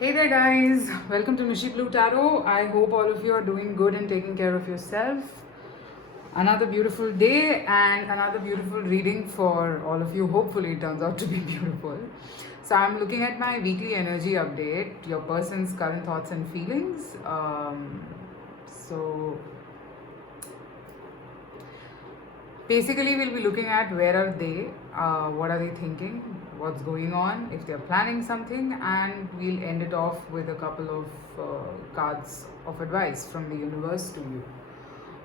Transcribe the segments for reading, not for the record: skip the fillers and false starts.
Hey there, guys. Welcome to Nishi Blue Tarot. I hope all of you are doing good and taking care of yourself. Another beautiful day and another beautiful reading for all of you. Hopefully, it turns out to be beautiful. So, I'm looking at my weekly energy update, your person's current thoughts and feelings. So, basically, we'll be looking at where are they, what are they thinking, what's going on, if they're planning something, and we'll end it off with a couple of cards of advice from the universe to you.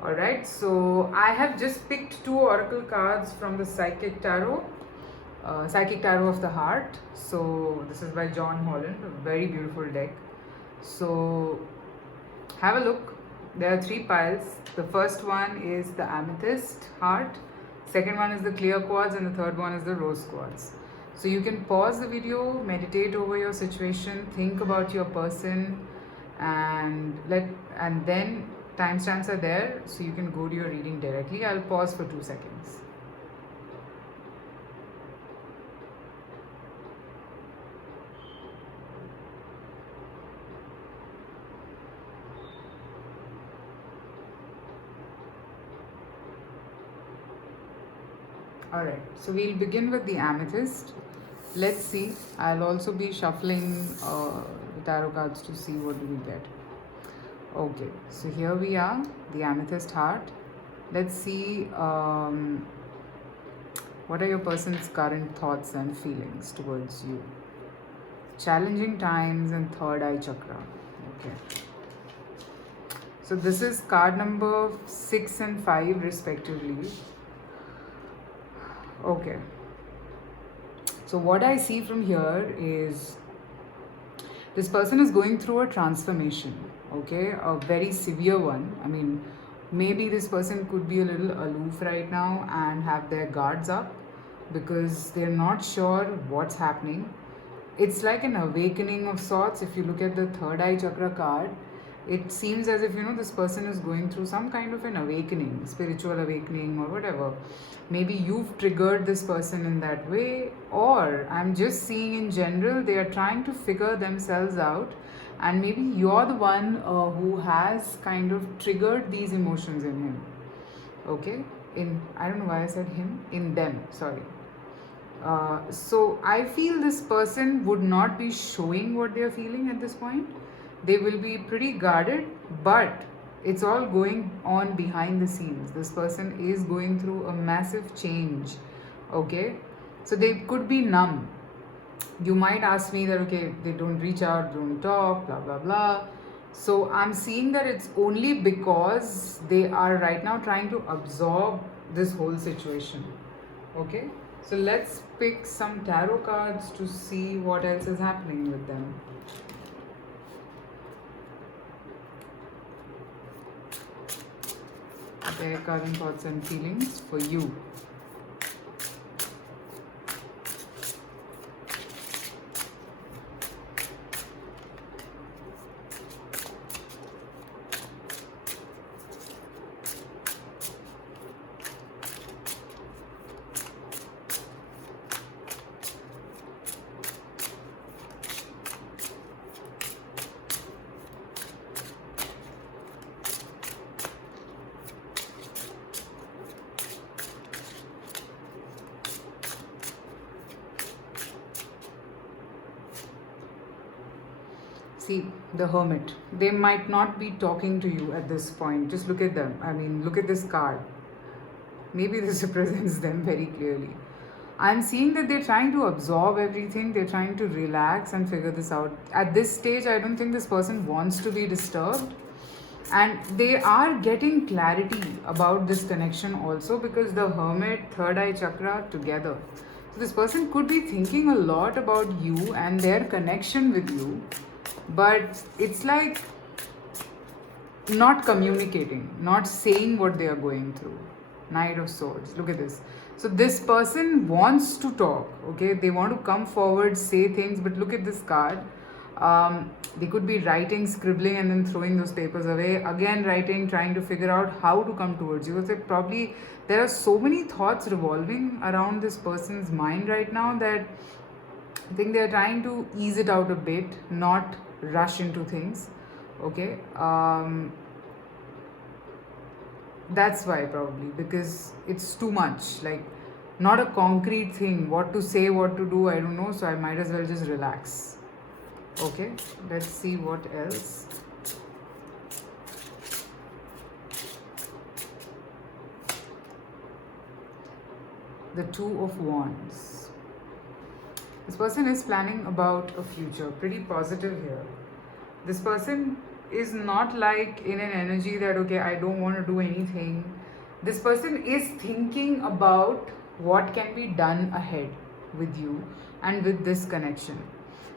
Alright, so I have just picked two oracle cards from the Psychic Tarot of the Heart. So, this is by John Holland, a very beautiful deck. So, have a look. There are three piles. The first one is the amethyst heart, second one is the clear quartz, and the third one is the rose quartz. So you can pause the video, meditate over your situation, think about your person, and then timestamps are there so you can go to your reading directly. I'll pause for 2 seconds. Alright, so we'll begin with the amethyst. Let's see. I'll also be shuffling tarot cards to see what do we get. Okay, so here we are, the amethyst heart. Let's see what are your person's current thoughts and feelings towards you. Challenging times and third eye chakra. Okay. So this is card number 6 and 5 respectively. Okay. So what I see from here is this person is going through a transformation, okay, a very severe one. I mean, maybe this person could be a little aloof right now and have their guards up because they're not sure what's happening. It's like an awakening of sorts. If you look at the third eye chakra card, it seems as if this person is going through some kind of an awakening, spiritual awakening or whatever. Maybe you've triggered this person in that way, or I'm just seeing in general they are trying to figure themselves out, and maybe you're the one who has kind of triggered these emotions in him. Okay, I don't know why I said him, in them, sorry. So I feel this person would not be showing what they're feeling at this point. They will be pretty guarded, but it's all going on behind the scenes. This person is going through a massive change. Okay, so they could be numb. You might ask me that, okay, they don't reach out, don't talk, blah blah blah. So I'm seeing that it's only because they are right now trying to absorb this whole situation. Okay, so let's pick some tarot cards to see what else is happening with them. Their current thoughts and feelings for you. See, the Hermit. They might not be talking to you at this point. Just look at them. I mean, look at this card. Maybe this represents them very clearly. I'm seeing that they're trying to absorb everything. They're trying to relax and figure this out. At this stage, I don't think this person wants to be disturbed. And they are getting clarity about this connection also, because the Hermit, third eye chakra together. So this person could be thinking a lot about you and their connection with you, but it's like not communicating, not saying what they are going through. Knight of Swords. Look at this. So this person wants to talk, okay? They want to come forward, say things, but look at this card. They could be writing, scribbling, and then throwing those papers away. Again, writing, trying to figure out how to come towards you. So probably there are so many thoughts revolving around this person's mind right now that I think they're trying to ease it out a bit, not rush into things. Okay. That's why, probably, because it's too much. Like, not a concrete thing. What to say, what to do, I don't know. So I might as well just relax. Okay. Let's see what else. The Two of Wands. This person is planning about a future. Pretty positive here. This person is not like in an energy that, okay, I don't want to do anything. This person is thinking about what can be done ahead with you and with this connection.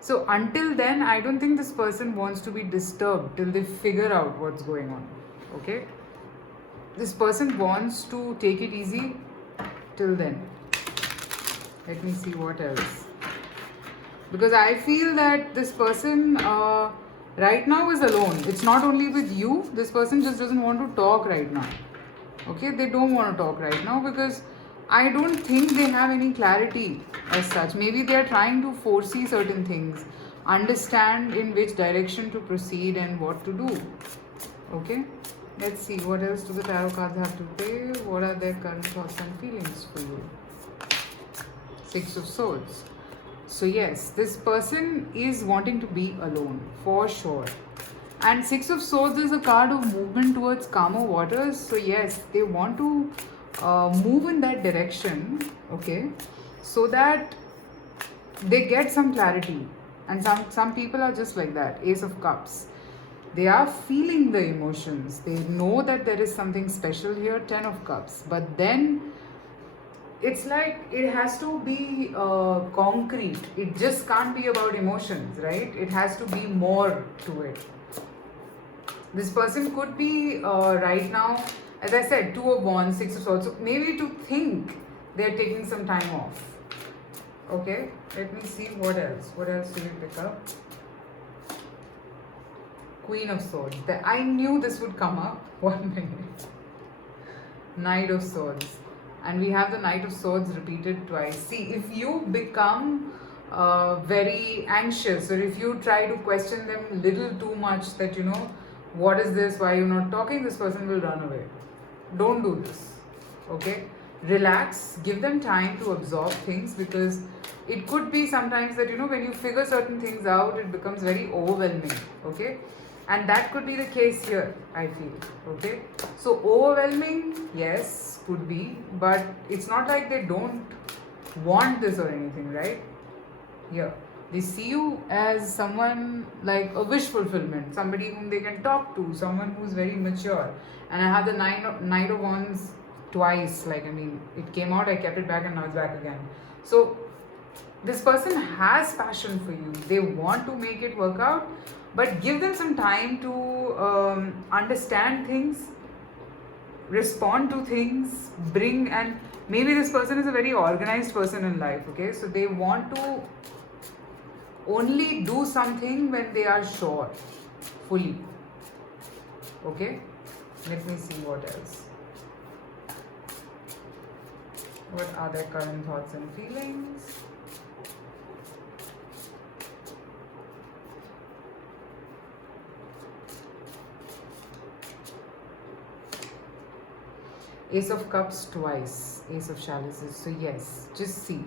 So until then, I don't think this person wants to be disturbed till they figure out what's going on. Okay? This person wants to take it easy till then. Let me see what else. Because I feel that this person right now is alone. It's not only with you. This person just doesn't want to talk right now. Okay, they don't want to talk right now because I don't think they have any clarity as such. Maybe they are trying to foresee certain things, understand in which direction to proceed and what to do. Okay, let's see what else do the tarot cards have to say. What are their current thoughts and feelings for you? Six of Swords. So yes, this person is wanting to be alone for sure. And Six of Swords is a card of movement towards calmer waters. So yes, they want to move in that direction, okay, so that they get some clarity. And some people are just like that. Ace of Cups. They are feeling the emotions. They know that there is something special here. Ten of Cups. But then it's like it has to be concrete. It just can't be about emotions, right? It has to be more to it. This person could be right now, as I said, Two of Wands, Six of Swords. So maybe to think they're taking some time off. Okay, let me see what else. What else do we pick up? Queen of Swords. I knew this would come up. 1 minute. Knight of Swords. And we have the Knight of Swords repeated twice. See, if you become very anxious, or if you try to question them little too much, that you know, what is this, why you're not talking, this person will run away. Don't do this. Okay, relax, give them time to absorb things, because it could be sometimes that, you know, when you figure certain things out, it becomes very overwhelming. Okay, and that could be the case here, I feel. Okay, so overwhelming, yes, could be, but it's not like they don't want this or anything, right? Here they see you as someone like a wish fulfillment, somebody whom they can talk to, someone who's very mature. And I have the Knight of Wands twice. Like, I mean, it came out, I kept it back, and now it's back again. So this person has passion for you. They want to make it work out, but give them some time to understand things, respond to things, bring. And maybe this person is a very organized person in life. Okay, so they want to only do something when they are sure fully. Okay, let me see what else. What are their current thoughts and feelings? Ace of Cups twice, Ace of Chalices. So yes, just see.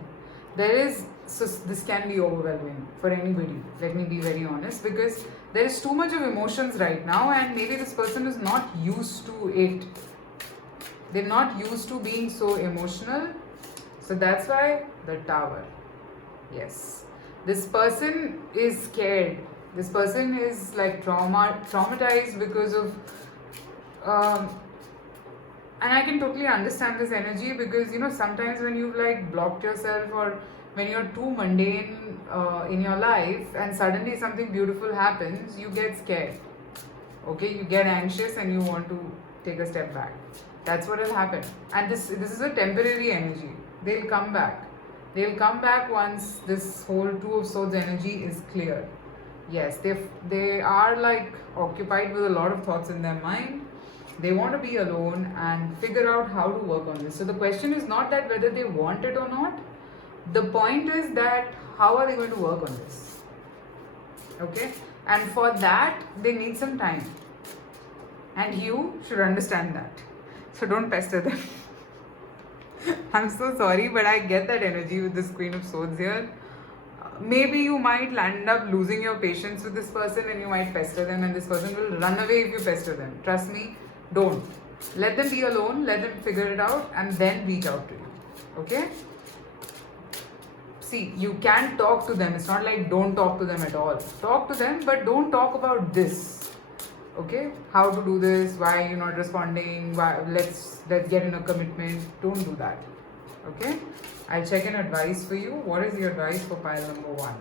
So this can be overwhelming for anybody. Let me be very honest, because there is too much of emotions right now, and maybe this person is not used to it. They're not used to being so emotional. So that's why the Tower. Yes. This person is scared. This person is like traumatized because of and I can totally understand this energy, because you know, sometimes when you've like blocked yourself, or when you're too mundane in your life and suddenly something beautiful happens, you get scared. Okay, you get anxious and you want to take a step back. That's what will happen. And this is a temporary energy. They'll come back. They'll come back once this whole Two of Swords energy is clear. Yes, they are like occupied with a lot of thoughts in their mind. They want to be alone and figure out how to work on this. So the question is not that whether they want it or not. The point is that how are they going to work on this? Okay, and for that they need some time, and you should understand that. So don't pester them. I'm so sorry, but I get that energy with this Queen of Swords here. Maybe you might end up losing your patience with this person and you might pester them, and this person will run away if you pester them. Trust me, don't. Let them be alone, let them figure it out, and then reach out to you. Okay? See, you can talk to them. It's not like don't talk to them at all. Talk to them, but don't talk about this. Okay? How to do this, why you're not responding, why, let's get in a commitment. Don't do that. Okay? I'll check an advice for you. What is the advice for pile number 1?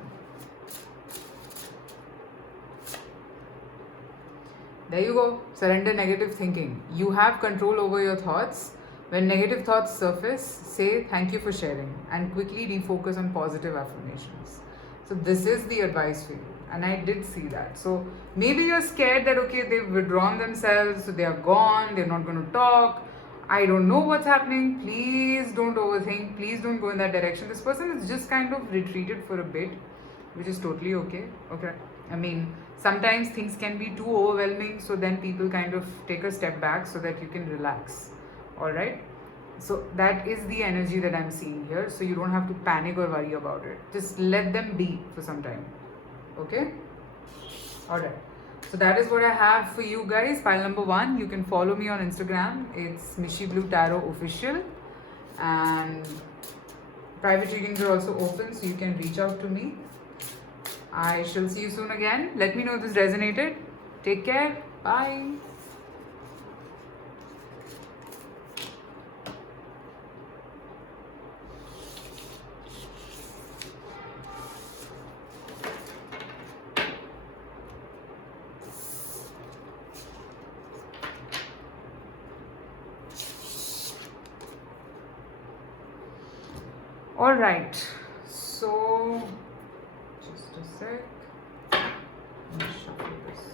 There you go. Surrender negative thinking. You have control over your thoughts. When negative thoughts surface, say thank you for sharing and quickly refocus on positive affirmations. So this is the advice for you. And I did see that. So maybe you're scared that, okay, they've withdrawn themselves, so they are gone, they're not going to talk. I don't know what's happening. Please don't overthink. Please don't go in that direction. This person is just kind of retreated for a bit, which is totally okay. Okay. I mean, sometimes things can be too overwhelming, so then people kind of take a step back so that you can relax. Alright? So that is the energy that I'm seeing here. So you don't have to panic or worry about it. Just let them be for some time. Okay? Alright. So that is what I have for you guys. Pile number 1. You can follow me on Instagram. It's Mishi Blue Tarot Official. And private readings are also open, so you can reach out to me. I shall see you soon again. Let me know if this resonated. Take care. Bye. All right, so just a sec. Let me shuffle this.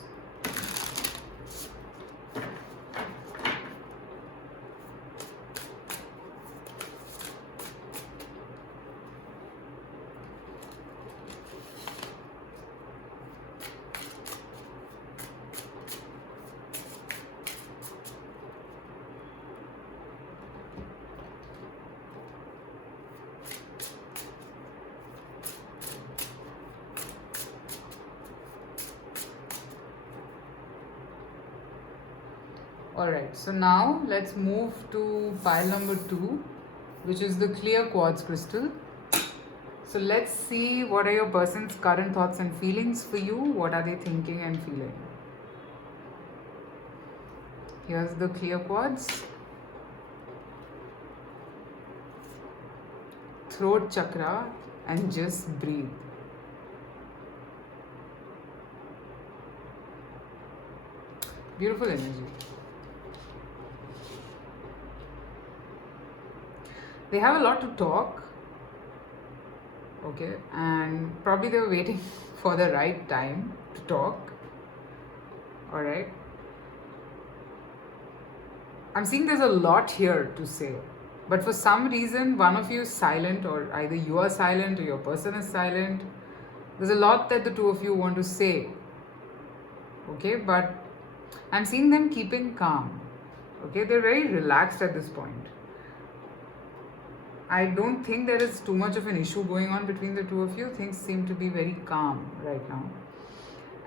Alright, so now let's move to pile number 2, which is the clear quartz crystal. So let's see what are your person's current thoughts and feelings for you. What are they thinking and feeling? Here's the clear quartz. Throat chakra, and just breathe. Beautiful energy. They have a lot to talk, okay, and probably they were waiting for the right time to talk. All right. I'm seeing there's a lot here to say, but for some reason one of you is silent, or either you are silent or your person is silent. There's a lot that the two of you want to say, okay, but I'm seeing them keeping calm. Okay, they're very relaxed at this point. I don't think there is too much of an issue going on between the two of you. Things seem to be very calm right now.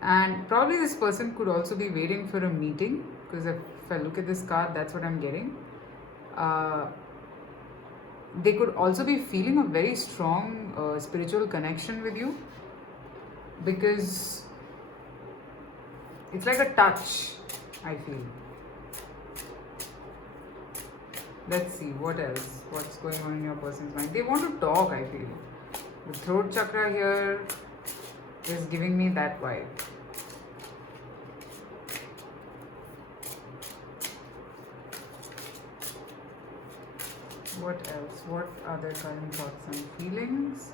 And probably this person could also be waiting for a meeting, because if I look at this card, that's what I'm getting. They could also be feeling a very strong spiritual connection with you, because it's like a touch, I feel. Let's see, what else? What's going on in your person's mind? They want to talk, I feel. The throat chakra here is giving me that vibe. What else? What are their current thoughts and feelings?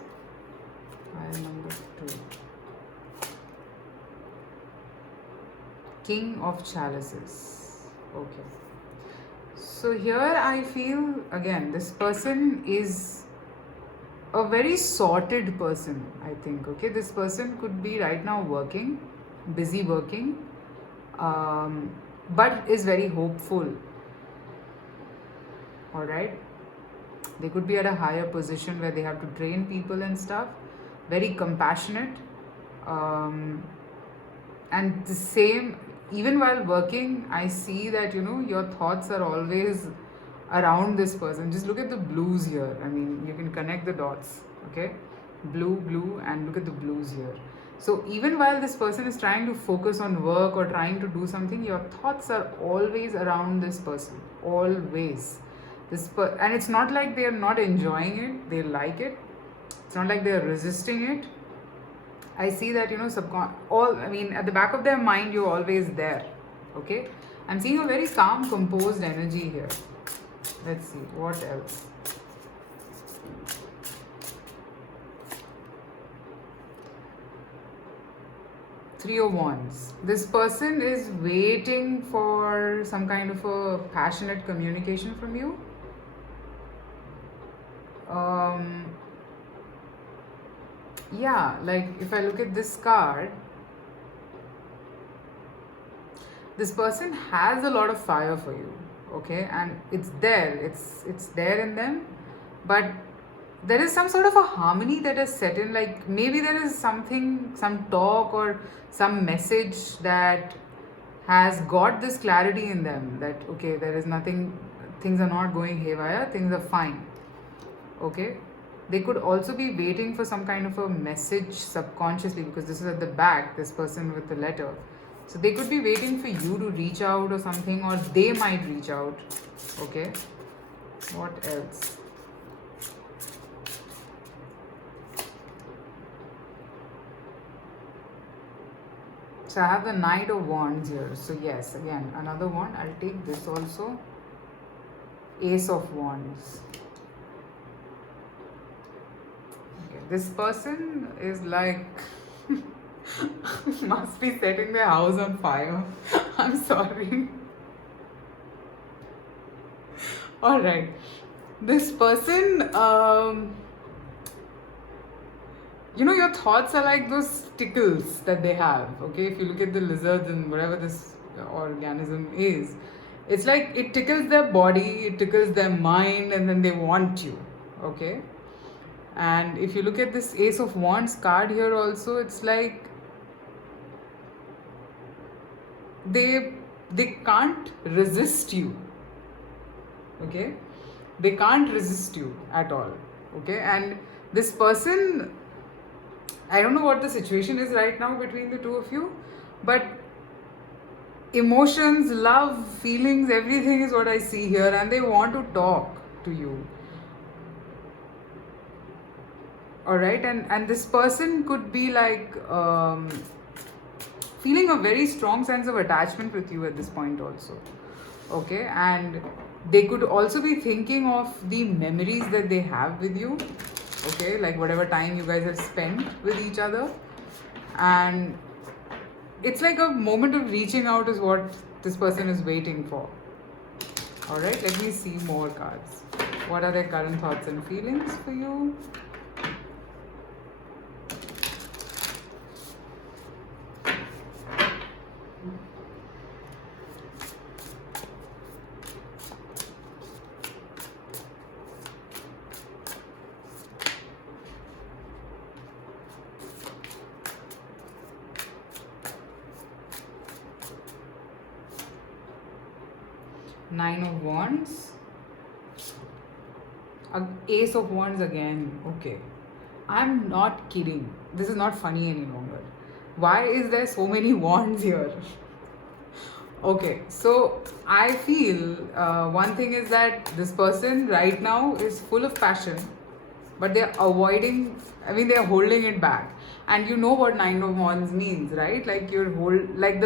Pile number 2. King of Chalices. Okay. So here I feel, again, this person is a very sorted person, I think. Okay, this person could be right now working, busy working, um, but is very hopeful. All right, they could be at a higher position where they have to train people and stuff. Very compassionate, um, and the same. Even while working, I see that your thoughts are always around this person. Just look at the blues here. I mean, you can connect the dots. Okay, blue, and look at the blues here. So even while this person is trying to focus on work or trying to do something, your thoughts are always around this person. Always. And it's not like they are not enjoying it. They like it. It's not like they are resisting it. I see that at the back of their mind, you're always there. Okay, I'm seeing a very calm, composed energy here. Let's see what else. Three of Wands. This person is waiting for some kind of a passionate communication from you. Yeah, like if I look at this card, this person has a lot of fire for you. Okay, and it's there in them, but there is some sort of a harmony that is set in. Like maybe there is some talk or some message that has got this clarity in them that okay, there is nothing, things are not going haywire, things are fine. Okay, they could also be waiting for some kind of a message subconsciously, because this is at the back, this person with the letter. So they could be waiting for you to reach out or something, or they might reach out. Okay, what else? So I have the Knight of Wands here. So yes, again, another wand. I'll take this also. Ace of Wands. Okay, this person is like must be setting their house on fire. I'm sorry. All right, this person, your thoughts are like those tickles that they have. Okay, if you look at the lizards and whatever this organism is, it's like it tickles their body, it tickles their mind, and then they want you. Okay, and if you look at this Ace of Wands card here also, it's like they can't resist you. Okay, they can't resist you at all. Okay, and this person, I don't know what the situation is right now between the two of you, but emotions, love, feelings, everything is what I see here, and they want to talk to you. All right, and this person could be like feeling a very strong sense of attachment with you at this point also. Okay, and they could also be thinking of the memories that they have with you. Okay, like whatever time you guys have spent with each other, and it's like a moment of reaching out is what this person is waiting for. All right, let me see more cards. What are their current thoughts and feelings for you? Nine of Wands, Ace of Wands again. Okay, I'm not kidding. This is not funny any longer. Why is there so many wands here? Okay, so I feel one thing is that this person right now is full of passion, but they're avoiding, they're holding it back. And you know what Nine of Wands means, right? Like like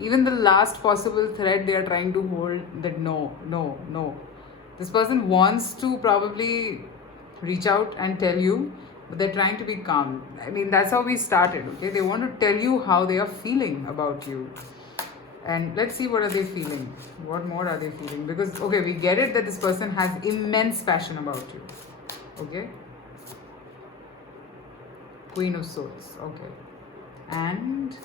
even the last possible thread they are trying to hold, that no. This person wants to probably reach out and tell you, but they're trying to be calm. That's how we started, okay? They want to tell you how they are feeling about you. And let's see, what are they feeling? What more are they feeling? Because, okay, we get it that this person has immense passion about you. Okay? Queen of Swords. Okay. And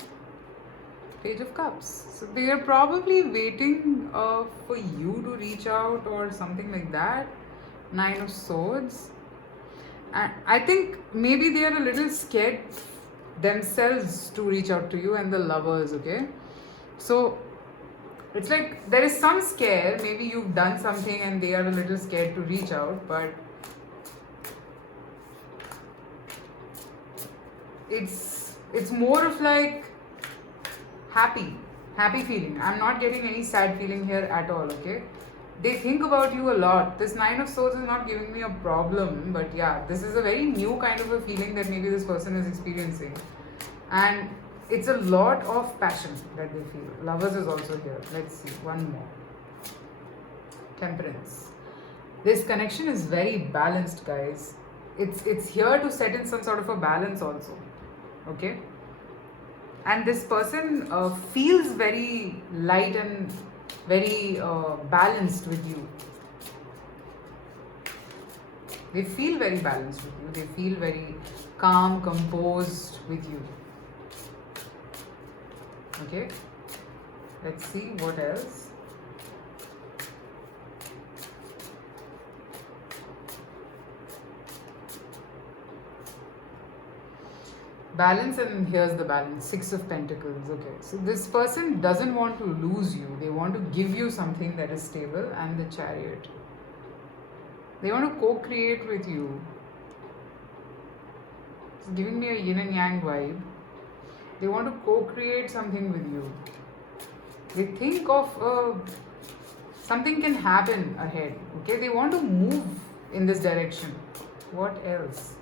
Page of Cups. So they are probably waiting for you to reach out or something like that. Nine of Swords. And I think maybe they are a little scared themselves to reach out to you, and the Lovers, okay? So it's like there is some scare. Maybe you've done something and they are a little scared to reach out, but it's more of like happy feeling. I'm not getting any sad feeling here at all, okay? They think about you a lot. This Nine of Swords is not giving me a problem, but yeah, this is a very new kind of a feeling that maybe this person is experiencing. And it's a lot of passion that they feel. Lovers is also here. Let's see, one more. Temperance. This connection is very balanced, guys. It's here to set in some sort of a balance also, okay? And this person feels very light and very balanced with you. They feel very balanced with you. They feel very calm, composed with you. Okay, let's see what else. Balance, and here's the balance. Six of Pentacles. Okay, so this person doesn't want to lose you. They want to give you something that is stable. And the Chariot. They want to co-create with you. It's giving me a yin and yang vibe. They want to co-create something with you. They think of something can happen ahead. Okay, they want to move in this direction. What else?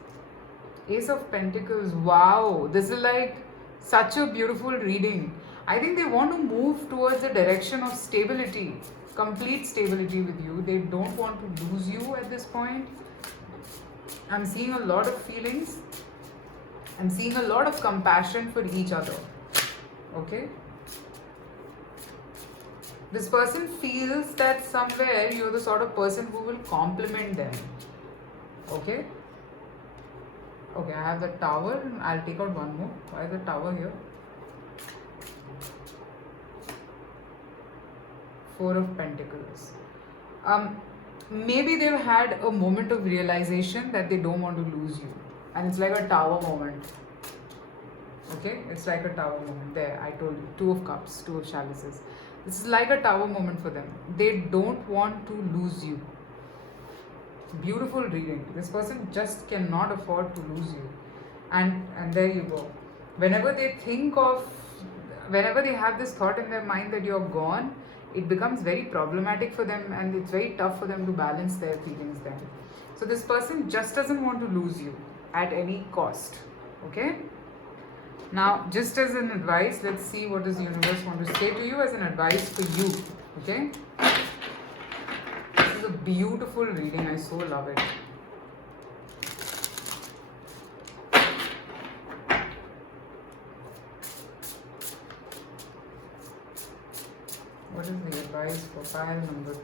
Ace of Pentacles. Wow, this is like such a beautiful reading. I think they want to move towards a direction of stability, complete stability with you. They don't want to lose you at this point. I'm seeing a lot of feelings. I'm seeing a lot of compassion for each other. Okay? This person feels that somewhere you're the sort of person who will compliment them. Okay? Okay, I have the Tower. I'll take out one more. Why is the Tower here? Four of Pentacles. Maybe they've had a moment of realization that they don't want to lose you. And it's like a Tower moment. Okay? It's like a Tower moment. There, I told you. Two of Cups, Two of Chalices. This is like a Tower moment for them. They don't want to lose you. Beautiful reading. This person just cannot afford to lose you. And there you go. Whenever they have this thought in their mind that you're gone, it becomes very problematic for them, and it's very tough for them to balance their feelings then. So this person just doesn't want to lose you at any cost. Okay? Now, just as an advice, let's see what does the universe want to say to you as an advice for you. Okay? This is a beautiful reading. I so love it. What is the advice for pile number 2?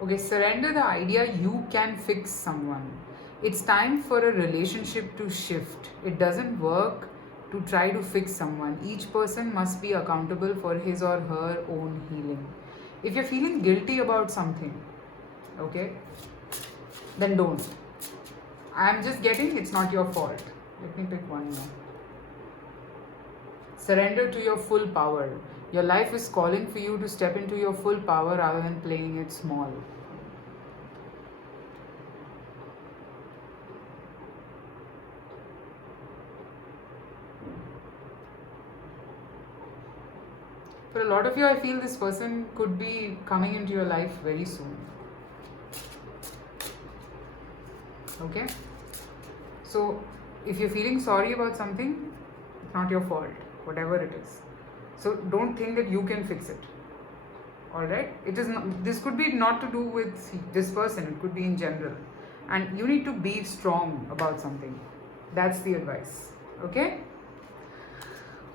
Okay, surrender the idea you can fix someone. It's time for a relationship to shift. It doesn't work to try to fix someone. Each person must be accountable for his or her own healing. If you're feeling guilty about something, okay, then don't. I'm just getting it's not your fault. Let me pick one more. Surrender to your full power. Your life is calling for you to step into your full power rather than playing it small. For a lot of you, I feel this person could be coming into your life very soon. Okay? So, if you're feeling sorry about something, it's not your fault, whatever it is. So, don't think that you can fix it. Alright? It is not, this could be not to do with this person, it could be in general. And you need to be strong about something. That's the advice. Okay?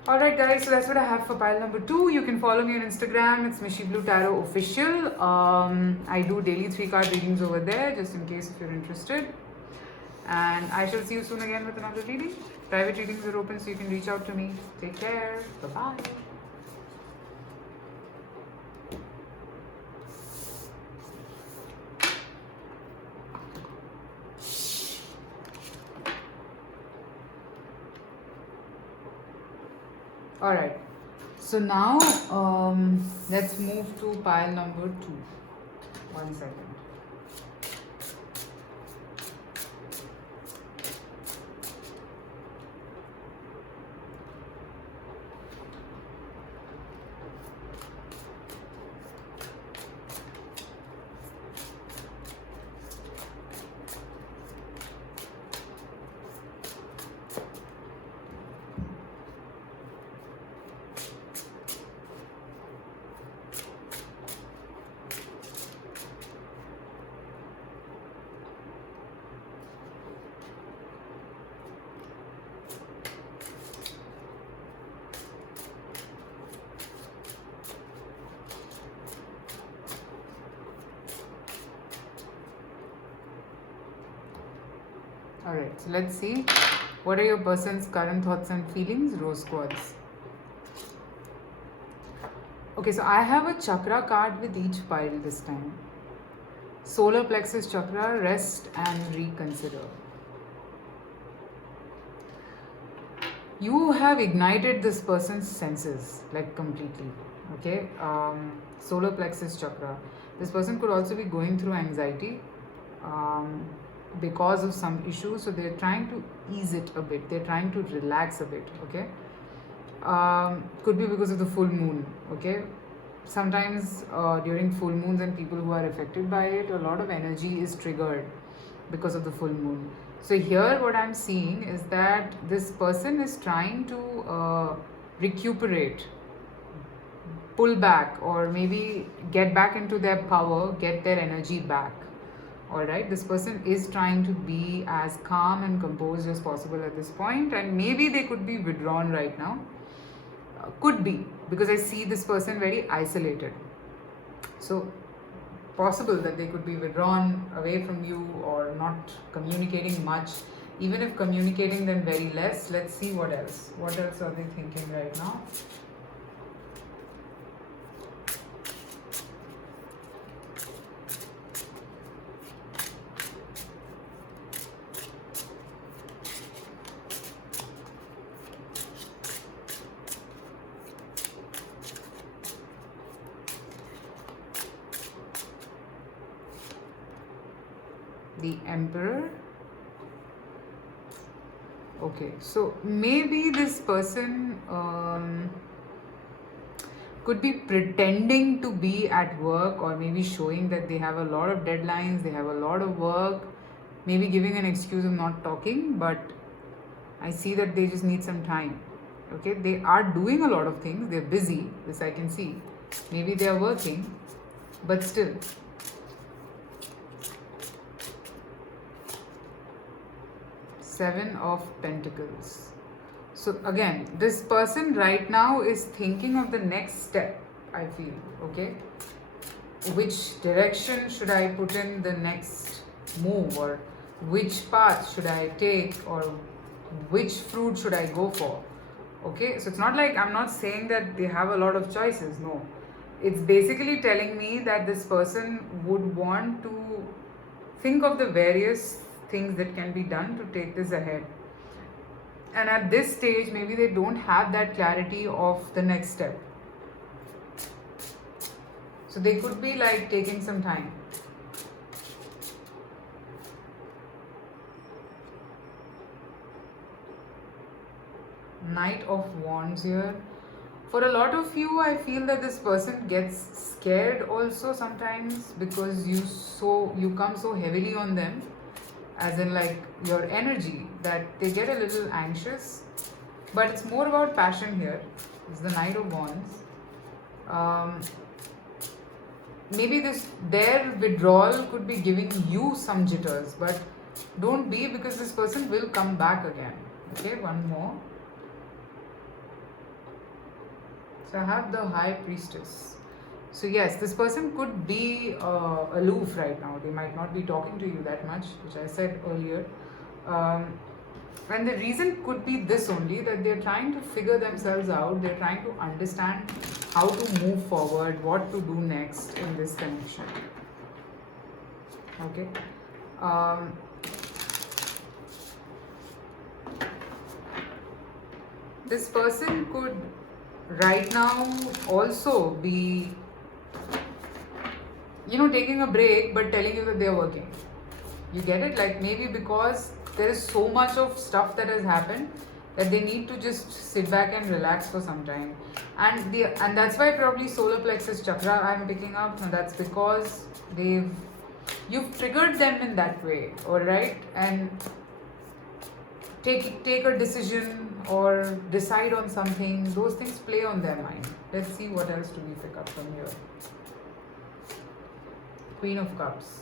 Alright guys, so that's what I have for pile number 2. You can follow me on Instagram, it's Mishi Blue Tarot Official. I do daily 3-card readings over there, just in case if you're interested. And I shall see you soon again with another reading. Private readings are open, so you can reach out to me. Take care. Bye-bye. Alright, so now let's move to pile number 2. 1 second. Alright, so let's see. What are your person's current thoughts and feelings? Rose quartz. Okay, so I have a chakra card with each pile this time. Solar plexus chakra, rest and reconsider. You have ignited this person's senses, like completely. Okay, solar plexus chakra. This person could also be going through anxiety. Because of some issues, so they're trying to ease it a bit, they're trying to relax a bit. Okay, could be because of the full moon. Okay, sometimes during full moons and people who are affected by it, a lot of energy is triggered because of the full moon. So here what I'm seeing is that this person is trying to recuperate, pull back, or maybe get back into their power, get their energy back. Alright, this person is trying to be as calm and composed as possible at this point, and maybe they could be withdrawn right now. Could be, because I see this person very isolated. So, possible that they could be withdrawn away from you or not communicating much. Even if communicating, then very less. Let's see what else. What else are they thinking right now? The Emperor. Okay, so maybe this person could be pretending to be at work, or maybe showing that they have a lot of deadlines, they have a lot of work, maybe giving an excuse of not talking, but I see that they just need some time. Okay, they are doing a lot of things, they're busy, this I can see. Maybe they are working, but still. Seven of Pentacles. So again, this person right now is thinking of the next step, I feel. Okay, which direction should I put in the next move, or which path should I take, or which fruit should I go for? Okay, so it's not like, I'm not saying that they have a lot of choices, no. It's basically telling me that this person would want to think of the various things that can be done to take this ahead. And at this stage, maybe they don't have that clarity of the next step. So they could be like taking some time. Knight of Wands here. For a lot of you, I feel that this person gets scared also sometimes, because you come so heavily on them, as in like your energy, that they get a little anxious. But it's more about passion here. It's the Knight of Wands. Maybe their withdrawal could be giving you some jitters, but don't be, because this person will come back again. Okay, one more. So I have the High Priestess. So yes, this person could be aloof right now. They might not be talking to you that much, which I said earlier. Um, and the reason could be this only, that they're trying to figure themselves out. They're trying to understand how to move forward, what to do next in this connection. Okay. Um, this person could right now also be, taking a break but telling you that they're working. You get it? Like maybe because there is so much of stuff that has happened that they need to just sit back and relax for some time. And that's why probably solar plexus chakra I'm picking up. And that's because you've triggered them in that way, alright? And take a decision or decide on something. Those things play on their mind. Let's see what else do we pick up from here. Queen of Cups.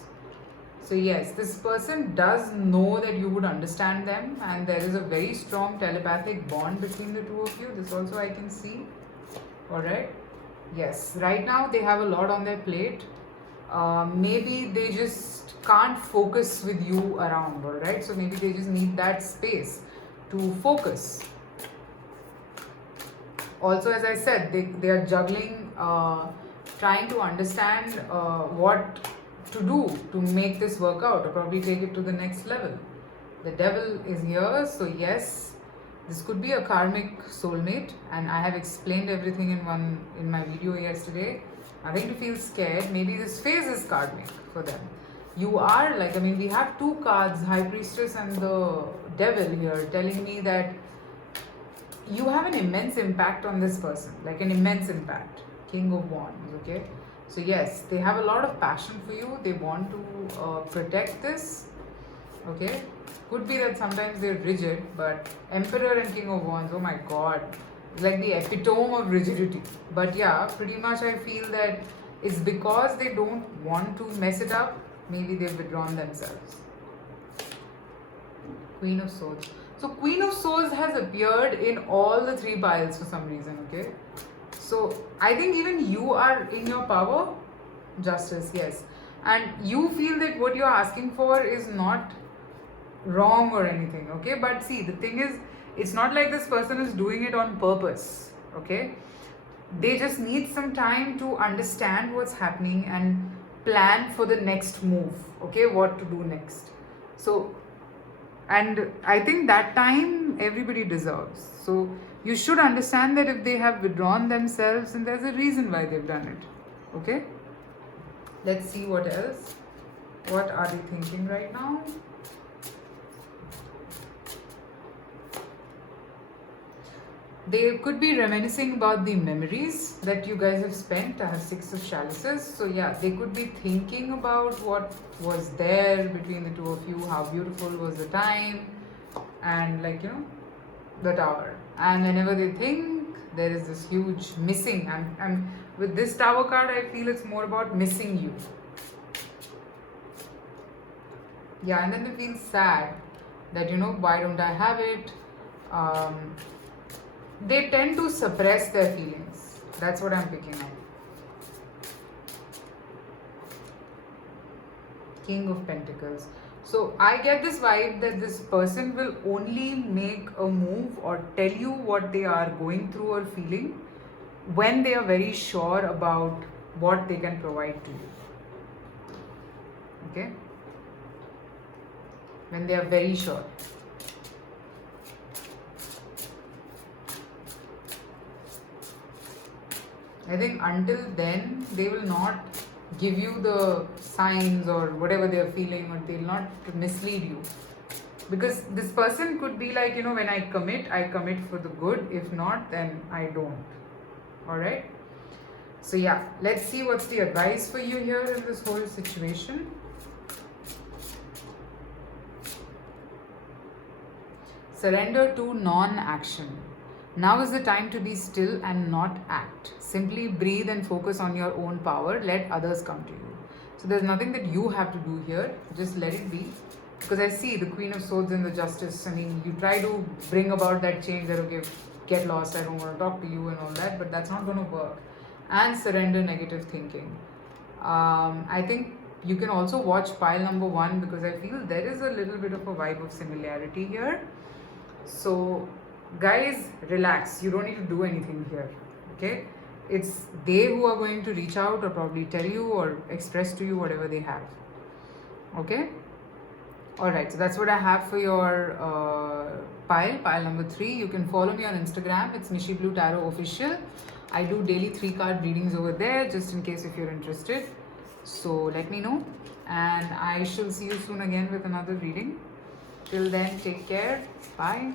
So yes, this person does know that you would understand them, and there is a very strong telepathic bond between the two of you. This also I can see. Alright. Yes, right now they have a lot on their plate. Maybe they just can't focus with you around, alright? So maybe they just need that space to focus. Also, as I said, they are juggling, trying to understand what to do to make this work out, or probably take it to the next level. The devil is here, so yes, this could be a karmic soulmate, and I have explained everything in my video yesterday. Nothing to feel scared. Maybe this phase is karmic for them. You are like, we have two cards, High Priestess and the devil here, telling me that you have an immense impact on this person, like an immense impact. King of Wands, okay? So yes, they have a lot of passion for you. They want to protect this, okay? Could be that sometimes they're rigid, but Emperor and King of Wands, oh my god, it's like the epitome of rigidity. But yeah, pretty much I feel that it's because they don't want to mess it up. Maybe they've withdrawn themselves. Queen of Swords. So Queen of Swords has appeared in all the three piles for some reason, okay? So I think even you are in your power. Justice, yes. And you feel that what you're asking for is not wrong or anything, okay? But see, the thing is, it's not like this person is doing it on purpose, okay? They just need some time to understand what's happening and plan for the next move, okay? What to do next. So, and I think that time everybody deserves. So you should understand that if they have withdrawn themselves, and there's a reason why they've done it, okay? Let's see what else. What are they thinking right now? They could be reminiscing about the memories that you guys have spent. I have 6 of chalices. So yeah, they could be thinking about what was there between the two of you, how beautiful was the time, and the Tower. And whenever they think, there is this huge missing. And with this Tower card, I feel it's more about missing you. Yeah, and then they feel sad that, why don't I have it? They tend to suppress their feelings. That's what I'm picking up. King of Pentacles. So I get this vibe that this person will only make a move or tell you what they are going through or feeling when they are very sure about what they can provide to you. Okay? When they are very sure. I think until then, they will not give you the signs or whatever they are feeling, or they will not mislead you. Because this person could be like, when I commit for the good. If not, then I don't. Alright? So yeah, let's see what's the advice for you here in this whole situation. Surrender to non-action. Now is the time to be still and not act. Simply breathe and focus on your own power. Let others come to you. So there's nothing that you have to do here. Just let it be. Because I see the Queen of Swords and the Justice. You try to bring about that change that, okay, get lost, I don't want to talk to you, and all that, but that's not going to work. And surrender negative thinking. I think you can also watch pile number one because I feel there is a little bit of a vibe of similarity here. So, guys, relax. You don't need to do anything here. Okay? It's they who are going to reach out or probably tell you or express to you whatever they have. Okay? Alright, so that's what I have for your pile number 3. You can follow me on Instagram. It's Nishi Blue Tarot Official. I do daily 3-card readings over there just in case if you're interested. So let me know. And I shall see you soon again with another reading. Till then, take care. Bye.